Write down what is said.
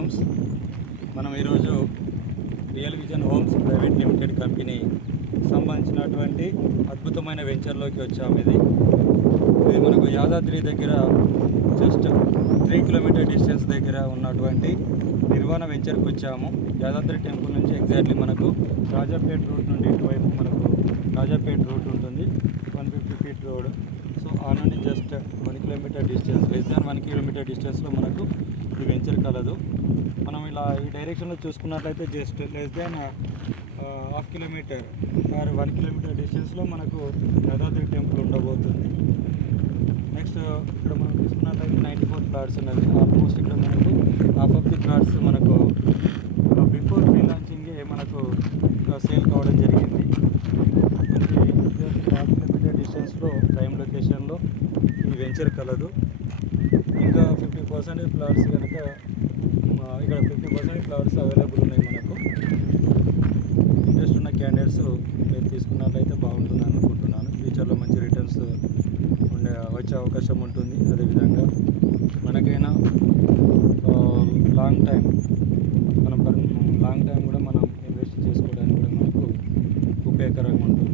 Homes. మనం ఈరోజు real vision homes private limited company సంబంధించినటువంటి అద్భుతమైన వెంచర్లోకి వచ్చాము. ఇది మనకు యాదాద్రి దగ్గర జస్ట్ 3 కిలోమీటర్ డిస్టెన్స్ దగ్గర ఉన్నటువంటి నిర్వాణ వెంచర్కి వచ్చాము. యాదాద్రి టెంపుల్ నుంచి ఎగ్జాక్ట్లీ మనకు రాజాపేట్ రూట్ నుండి ఇటువైపు మనకు రాజాపేట్ రూట్ ఉంటుంది, 150 ఫీట్ రోడ్. సో ఆ నుండి just 1 kilometre distance, less than 1 kilometre డిస్టెన్స్లో మనకు ఈ వెంచర్ కలదు. మనం ఇలా ఈ డైరెక్షన్లో చూసుకున్నట్లయితే just less than half kilometre or 1 kilometre డిస్టెన్స్లో మనకు యాదాద్రి టెంపుల్ ఉండబోతుంది. నెక్స్ట్ ఇక్కడ మనం చూసుకున్నట్లయితే 94 ప్లాట్స్ ఉన్నది. ఆల్మోస్ట్ ఇక్కడ మనకు హాఫ్ ఆఫ్ ది ప్లాట్స్ మనకు బిఫోర్ ఫ్రీ లాంచింగే మనకు సేల్ కావడం జరిగింది. మనకి 5 కిలోమీటర్ డిస్టెన్స్లో ప్రైమ్ లొకేషన్లో ఈ వెంచర్ కలదు. ఇంకా 50% ప్లాట్స్ కనుక ఇక్కడ 50% ప్లాట్స్ అవైలబుల్ ఉన్నాయి. మనకు ఇంట్రెస్ట్ ఉన్న క్యాండిడేట్స్ మీరు తీసుకున్నట్లయితే బాగుంటుంది అనుకుంటున్నాను. ఫ్యూచర్లో మంచి రిటర్న్స్ వచ్చే అవకాశం ఉంటుంది. అదేవిధంగా మనకైనా లాంగ్ టైం కూడా మనం ఇన్వెస్ట్ చేసుకోవడానికి కూడా మనకు ఉపయోగకరంగా ఉంటుంది.